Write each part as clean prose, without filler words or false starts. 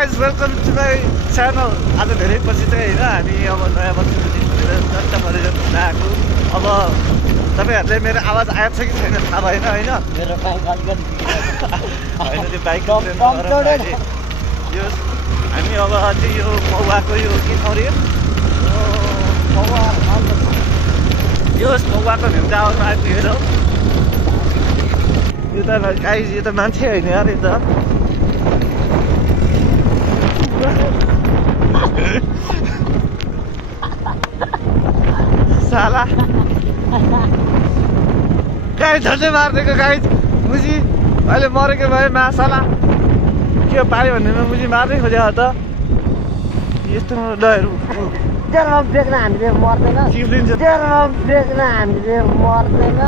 Guys welcome to my channel. आज धेरै पछि चाहिँ होइन हामी अब नयाँ वर्षको दिन भनेर जट्टा गरेर घुम्न आएको। अब तपाईँहरूले मेरो आवाज आएको छ कि छैन थाहा भएन होइन। मेरो बाइक अलिकति होइन त्यो बाइक यो हामी अब चाहिँ यो मौवाको यो के छ अरे यो मौवाको भ्यू टावरमा आइपुगेर यो त गाइज यो त मान्छे होइन यार यो त साला गाइज झन्डै मारिदिएको गाइज मुजी अहिले मरेको भए मासाला के पायो भन्नेमा मुजी मार्दै खोज्यो त यस्तो लहरू बेच्न हामीले मर्दैन चिप्लिन्छ बेच्न हामीले मर्दैन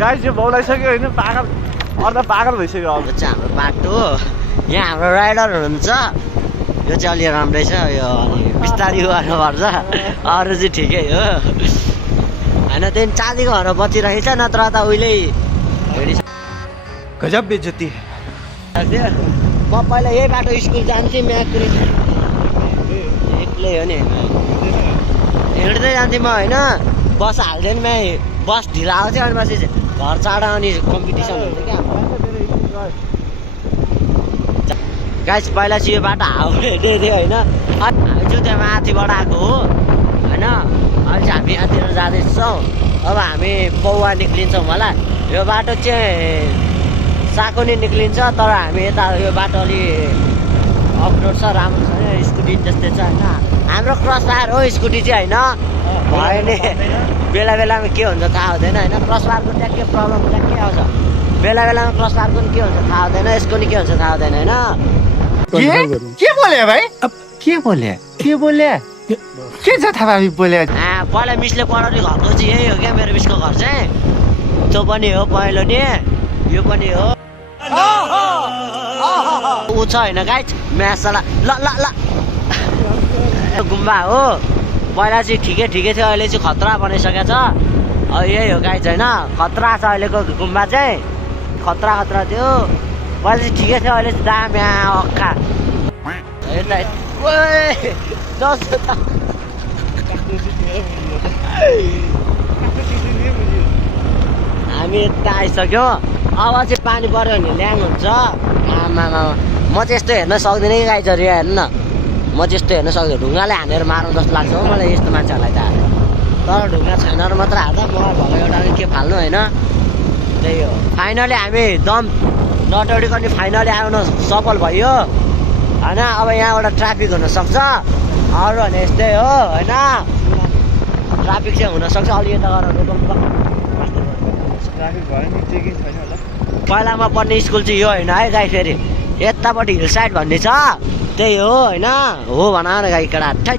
गाइज यो बौलाइसक्यो होइन पागल अर्ध पागल भइसक्यो अब चाहिँ हाम्रो बाटो यहाँ हाम्रो राइडर हुनुहुन्छ यो चाहिँ अलि राम्रै छ यो अलि बिस्तारै गर्नुपर्छ अरू चाहिँ ठिकै हो होइन त्यहाँदेखि चाँदीको घर बचिरहेछ नत्र त उहिल्यै गजब बेइज्जती म पहिला यही बाटो स्कुल जान्थेँ म्याकुरी एक्लै हो नि हिँड्दै जान्थेँ म होइन बस हाल्दैन म्या बस ढिलो आउँथ्यो अनि पछि घर चाँडो अनि कम्पिटिसन हुन्थ्यो क्या गाइस पहिला चाहिँ यो बाटो हाउडे थियो होइन हामी चाहिँ त्यहाँ माथिबाट आएको हो होइन अहिले चाहिँ हामी यहाँतिर जाँदैछौँ अब हामी पौवा निक्लिन्छौँ होला यो बाटो चाहिँ साकुनी निक्लिन्छ तर हामी यता यो बाटो अलि अफरोड छ राम्रो छ स्कुटी जस्तै छ होइन हाम्रो क्रस फायर हो स्कुटी चाहिँ होइन भयो नि बेला बेलामा के हुन्छ थाहा हुँदैन होइन क्रस फायरको त्यहाँ के प्रब्लम हुन्छ के आउँछ बेला बेलामा क्रस फायरको पनि के हुन्छ थाहा हुँदैन यसको नि के हुन्छ थाहा हुँदैन होइन के बोले भाइ के बोले के छ थाहा बोले पहिला मिसले पढाउने घरको चाहिँ यही हो क्या मेरो मिसको घर चाहिँ त्यो पनि हो पहिलो नि यो पनि हो ऊ छ होइन गाइज म्यासला ल ल ल गुम्बा हो पहिला चाहिँ ठिकै थियो अहिले चाहिँ खतरा बनाइसकेको छ यही हो गाइज होइन खतरा छ अहिलेको गुम्बा चाहिँ खतरा थियो पहिला चाहिँ ठिकै थियो अहिले चाहिँ दाम यहाँ अक्खा हामी यता आइसक्यो अब चाहिँ पानी पऱ्यो भने ल्याङ हुन्छ आमामा म चाहिँ यस्तो हेर्न सक्दिनँ कि गाइजहरू यहाँ हेर्नु न म चाहिँ यस्तो हेर्न सक्दिनँ ढुङ्गाले हानेर मार्नु जस्तो लाग्छ हो मलाई यस्तो मान्छेहरूलाई त तर ढुङ्गा छैन मात्र हाल्दा मलाई भलो एउटा के फाल्नु होइन त्यही हो फाइनली हामी दम नटौडिकन फाइनली आउन सफल भयो होइन अब यहाँबाट ट्राफिक हुनसक्छ अरू भने यस्तै हो होइन ट्राफिक चाहिँ हुनसक्छ अलि यता गरेर पहिलामा पढ्ने स्कुल चाहिँ यो होइन है गाई फेरि यतापट्टि हिल साइड भन्ने छ त्यही हो होइन हो भन न गाई केटा ठै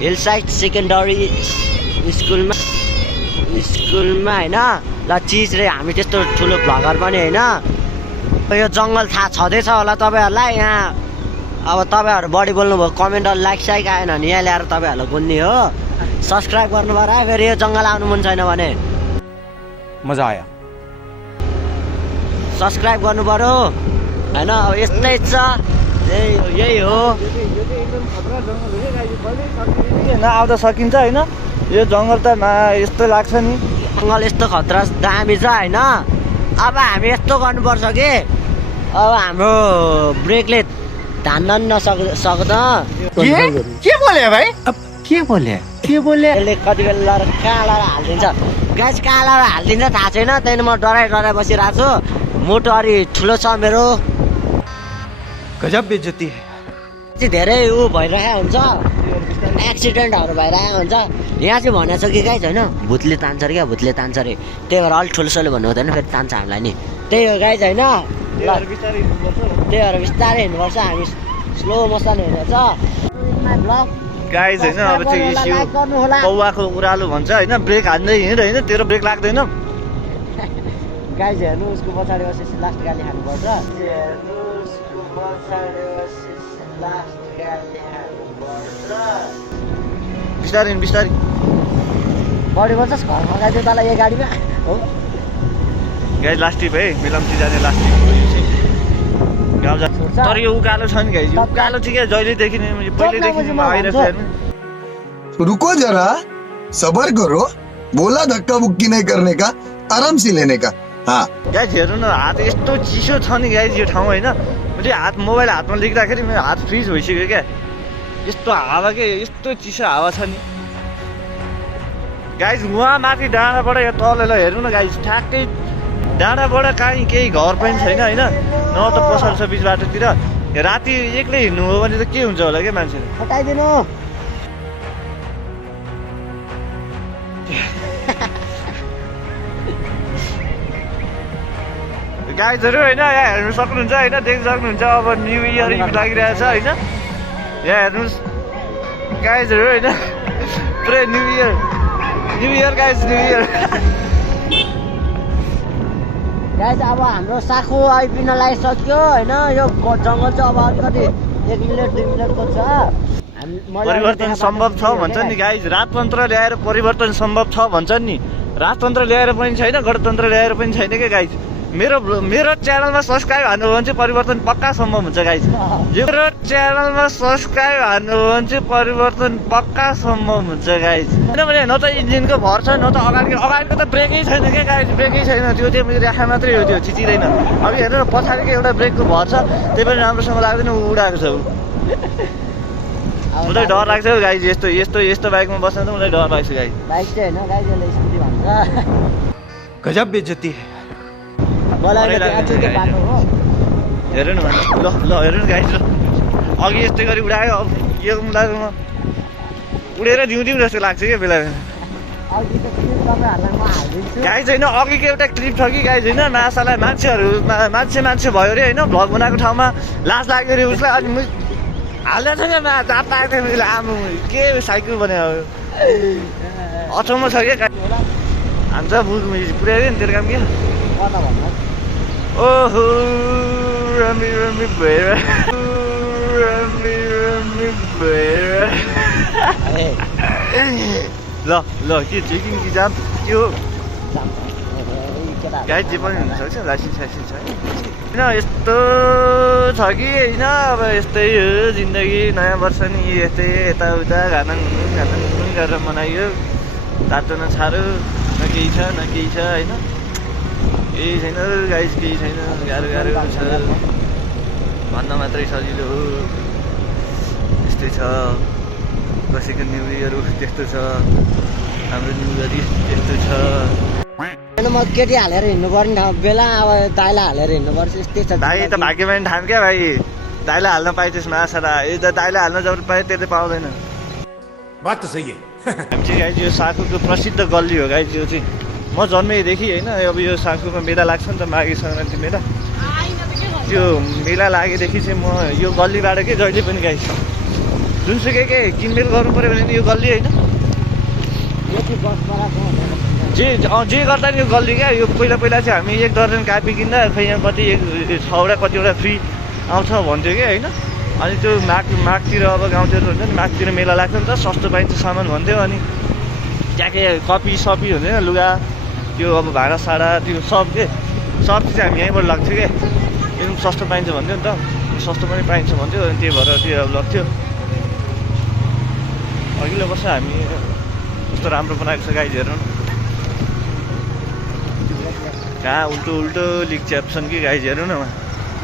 हिल साइड सेकेन्डरी स्कुलमा होइन ल चिज रे हामी त्यस्तो ठुलो भ्लगर पनि होइन यो जङ्गल थाहा छँदैछ होला तपाईँहरूलाई यहाँ अब तपाईँहरू बढी बोल्नुभयो कमेन्टहरू लाइक साइक आएन भने यहाँ ल्याएर तपाईँहरूलाई बोल्ने हो सब्सक्राइब गर्नु पऱ्यो फेरि यो जङ्गल आउनु मन छैन भने मजा आयो सब्सक्राइब गर्नु पऱ्यो होइन अब यस्तै छ यही हो आउँदा सकिन्छ होइन यो जङ्गल त यस्तो लाग्छ नि जङ्गल यस्तो खतरा दामी छ होइन अब हामी यस्तो गर्नुपर्छ कि अब हाम्रो ब्रेकले धान्न सक्दैन के बोले भाइ के बोले यसले कति बेला कहाँ लगाएर हालिदिन्छ ग्यास कहाँ लगाएर हालिदिन्छ थाहा छैन त्यहाँदेखि म डराइ बसिरहेको छु मुटु अलि ठुलो छ मेरो गजब बेइज्जती चाहिँ धेरै ऊ भइरहेको हुन्छ एक्सिडेन्टहरू भइरहेको हुन्छ यहाँ चाहिँ भनेको छ कि गाइज होइन भूतले तान्छ अरे क्या भूतले तान्छ अरे त्यही भएर अलिक ठुलो भन्नु हुँदैन फेरि तान्छ हामीलाई नि त्यही हो गाइज होइन त्यही भएर बिस्तारै हिँड्नुपर्छ हामी स्लो मोसन हिँड्नुपर्छ गाइज होइन अब चाहिँ इस्यु पौवाको उरालो भन्छ होइन ब्रेक हान्दै हिँड होइन तेरो ब्रेक लाग्दैन गाइज हेर्नु उसको पछाडि बसेपछि लास्ट गाली खानुपर्छ बिस्तारै बढी बस्छस् घर फर्काइदियो तँलाई यो गाडीमा हो गाइज लास्ट ट्रिप है मिलम्ची जाने लास्ट ट्रिप गाउँ जा तर यो उकालो छ नि गाइज उकालो ठिकै जहिलेदेखि पहिलेदेखि म आइरहेको छु हेर्नु रुको जरा सबर करो बोला धक्का बुक्की नहीं करने का आराम से लेने का हाँ गाइज हेर्नु न हात यस्तो चिसो छ नि गाइज यो ठाउँ होइन मैले मोबाइल हातमा लिँदाखेरि मेरो हात फ्रिज भइसक्यो क्या यस्तो हावा के यस्तो चिसो हावा छ नि गाइज उहाँ माथि डाँडाबाट यो तल हेर्नु न गाइज ठ्याक्कै डाँडाबाट कहीँ केही घर पनि छैन होइन न त पसल छ बिच बाटोतिर राति एक्लै हिँड्नु हो भने त के हुन्छ होला क्या मान्छेले हटाइदिनु गाइजहरू होइन यहाँ हेर्नु सक्नुहुन्छ होइन देख्न सक्नुहुन्छ अब न्यु इयर लागिरहेछ होइन यहाँ हेर्नुहोस् गाइजहरू होइन पुरै new year guys new year guys अब हाम्रो साखु आइपिन लागिसक्यो होइन यो जङ्गल चाहिँ अब अलिकति 1 मिनट 2 मिनटको छ परिवर्तन सम्भव छ भन्छ नि गाइज राजतन्त्र ल्याएर परिवर्तन सम्भव छ भन्छ नि राजतन्त्र ल्याएर पनि छैन गणतन्त्र ल्याएर पनि छैन क्या गाइज मेरो च्यानलमा सब्सक्राइब हान्नुभयो भने चाहिँ परिवर्तन पक्का सम्भव हुन्छ गाइज मेरो च्यानलमा सब्सक्राइब हान्नुभयो भने चाहिँ परिवर्तन पक्का सम्भव हुन्छ गाइज किनभने न त इन्जिनको भर छ न त अगाडिको त ब्रेकै छैन क्या गाइज ब्रेकै छैन त्यो मेरो आँखा मात्रै हो त्यो छिचिँदैन अब हेर्नु न पछाडिको एउटा ब्रेकको भर छ त्यही पनि राम्रोसँग लाग्दैन उडाएको छ मलाई डर लाग्छ गाइज यस्तो बाइकमा बस्न त मलाई डर लाग्छ गाइज बाइक चाहिँ होइन गाइज यसले स्कुटी भन्छ गजब बेइज्जती है मलाई बाटो हो हेर्नु न ल हेर्नु न गाइज अघि यस्तै गरी उडायो अब के लाग्नु उडेर दिउँ जस्तो लाग्छ क्या बेला गाइज होइन अघिको एउटा क्लिप छ कि गाइज होइन नासालाई मान्छे भयो अरे होइन भ्लग बनाएको ठाउँमा लाज लाग्यो अरे उसलाई अनि हाल्दै छ क्या जात आएको थियो मैले आमा के साइकल बनायो अचम्म छ क्या हान्छ बुक पुऱ्याइदियो नि तेरो काम क्या ओहो रमी भएर ल के चेकिङ कि जाम के हो गाइड जे पनि हुनसक्छ लाइसेन्स छ होइन यस्तो छ कि होइन अब यस्तै हो जिन्दगी नयाँ वर्ष नि यस्तै यताउता घानाङ गरेर मनाइयो तातो न छारो न केही छ होइन केही छैन गाइस केही छैन गाह्रो छ भन्न मात्रै सजिलो हो यस्तै छ कसैको न्यु इयर त्यस्तो छ हाम्रो न्यु इयर त्यस्तो छ म केटी हालेर हिँड्नु पर्ने ठाउँ बेला अब दाइला हालेर हिँड्नु पर्छ यस्तै छ दाइ त भाग्यमानी ठाम क्या भाइ दाइला हाल्न पाए त्यसमा आशा र यो त दाइला हाल्न जब पाए त्यसले पाउँदैन बात त सही है हामी चाहिँ गाइज यो साकुको प्रसिद्ध गल्ली हो गाइज यो चाहिँ म जन्मेदेखि होइन अब यो साकुमा मेला लाग्छ नि त माघे सङ्क्रान्ति मेला त्यो मेला लागेदेखि चाहिँ म यो गल्लीबाट के जहिले पनि गाइज जुनसुकै के किनमेल गर्नु पऱ्यो भने यो गल्ली होइन जे गर्दा नि यो गल्ली क्या यो पहिला चाहिँ हामी 1 दर्जन कापी किन्दा खै यहाँ कति 6वटा फ्री आउँछ भन्थ्यो क्या होइन अनि त्यो माघतिर अब गाउँतिर हुन्छ नि माघतिर मेला लाग्छ नि त सस्तो पाइन्छ सामान भन्थ्यो अनि ट्याके कपी सपी हुँदैन लुगा त्यो अब भाँडा साडा त्यो सब चाहिँ हामी यहीँबाट लाग्थ्यो क्या एकदम सस्तो पाइन्छ भन्थ्यो नि त सस्तो पनि पाइन्छ भन्थ्यो अनि त्यही भएर त्यो अब लाग्थ्यो अघिल्लो वर्ष हामी कस्तो राम्रो बनाएको छ गाइज हेर्नु कहाँ उल्टो लिक च्याप्छन् कि गाइज हेर्नु न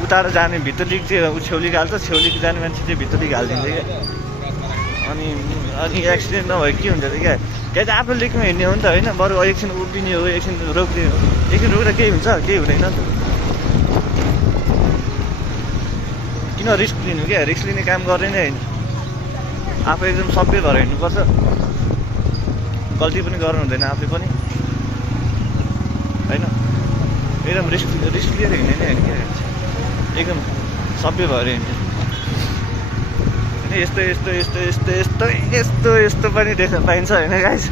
उताएर जाने भित्र लिक चाहिँ छेउलीको हाल्छ छेउलीको जाने मान्छे चाहिँ भित्र लिक हालिदिन्छ क्या अनि एक्सिडेन्ट नभए के हुन्छ त क्या चाहिँ आफ्नो लिकमा हिँड्ने हो नि त होइन बरु एकछिन उभिने हो एकछिन रोक्ने हो एकछिन रोक्दा केही हुन्छ केही हुँदैन नि त किन रिस्क लिनु क्या रिस्क लिने काम गर्ने नै होइन आफू एकदम सभ्य भएर हिँड्नुपर्छ गल्ती पनि गर्नु हुँदैन आफै पनि होइन एकदम रिस्क लिएर हिँड्ने नै होइन क्या एकदम सभ्य भएर हिँड्ने यस्तो पनि देख्न पाइन्छ होइन गाइस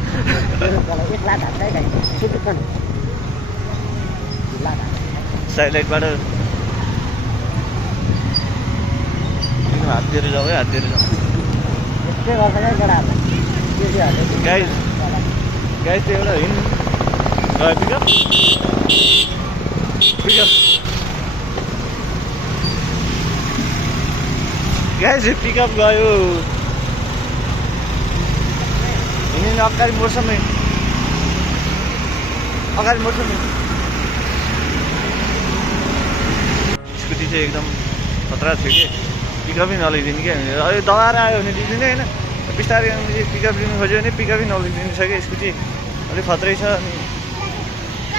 साइडलाइटबाट हात दिएर जाऊ है हात दिएर जाऊ गाइस त्यो एउटा हिँड पिकअप गाइस पिकअप गयो हिँड्ने अगाडि मोड्छ नि अगाडि मोड्छ नि स्कुटी चाहिँ एकदम खतरा थियो कि पिकअपै नलैदिने क्या अहिले दबाएर आयो भने दिँदैन होइन बिस्तारै पिकअप लिनु खोज्यो भने पिकअपै नलैदिनु छ कि स्कुटी अलिक खत्रै छ अनि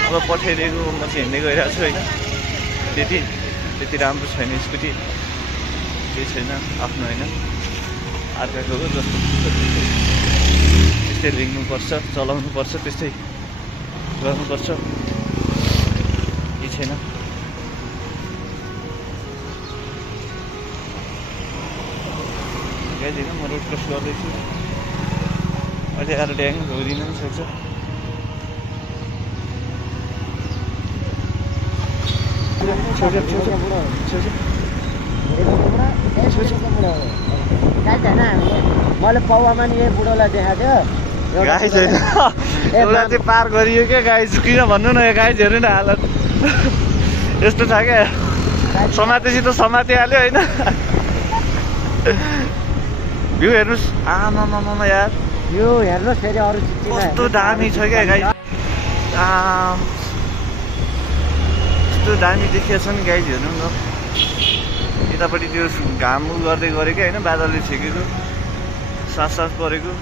अब पठाइदिएको म चाहिँ हिँड्दै गइरहेको छु होइन त्यति राम्रो छैन स्कुटी केही छैन आफ्नो होइन अर्काको हो जस्तो त्यस्तै लिनुपर्छ चलाउनुपर्छ त्यस्तै गर्नुपर्छ केही छैन गाइज होइन म रोड क्रस गर्दैछु अहिले आएर ड्याङ धोइदिन पनि सक्छ मैले पौवामा नि यही बुढोलाई देखाएको थियो गाइज होइन एउटा चाहिँ पार गरियो क्या गाइज किन भन्नु न यो गाइज हेर्नु न हालत यस्तो छ क्या समातेपछि त समातिहाल्यो होइन भ्यू हेर्नुहोस् आमामामा यार यो हेर्नुहोस् फेरि अरू चिज कस्तो दामी छ क्या गाइज कस्तो दामी देखिएको छ नि गाइज हेर्नु न यतापट्टि त्यो घाम गर्दै गरेको होइन बादलले छेकेको साथ साथ परेको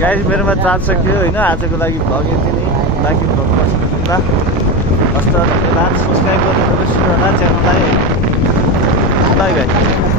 गाइज मेरोमा चार्ज सकियो होइन आजको लागि भ्लग यति नै बाँकी भ्लग ल हस्त सब्सक्राइब गर्नु नबिर्सिनु होला च्यानललाई बाई बाई